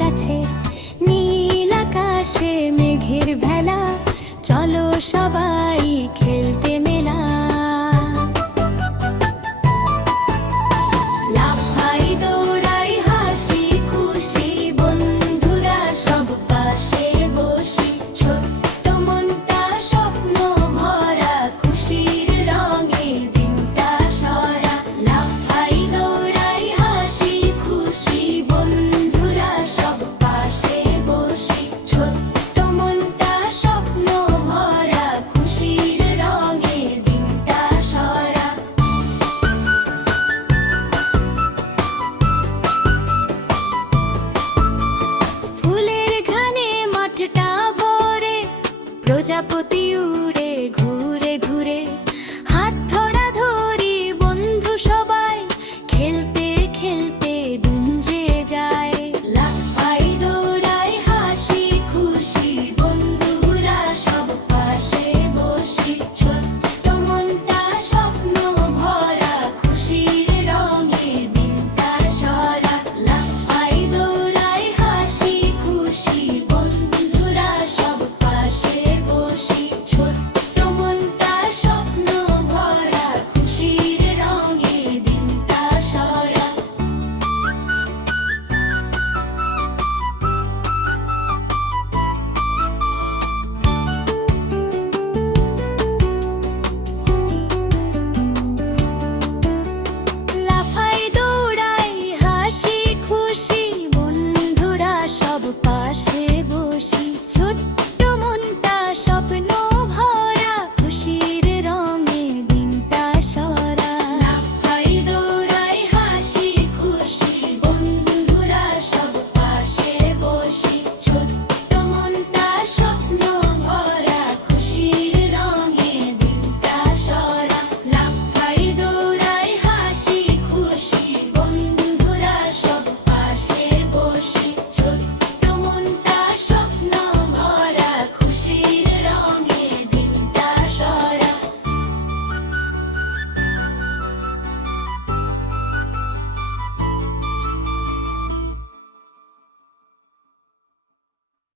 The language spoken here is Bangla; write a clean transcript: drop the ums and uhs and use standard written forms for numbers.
গাছে নীল আকাশে মেঘের ভেলা, চলো সবাই খেলতে মেলা। লাফাই দৌড়াই হাসি খুশি বন্ধুরা সব পাশে বসি, ছোট্ট মনটা স্বপ্ন ভরা খুশির রঙে দিনটা সরা। লাফাই দৌড়াই হাসি খুশি বন্ধুরা সব পাশে বসি, ছোট্ট মনটা স্বপ্ন ভরা খুশির রঙে দিনটা সরা। ফুলের ঘ্রাণে মাঠটা ভরে, প্রজাপতি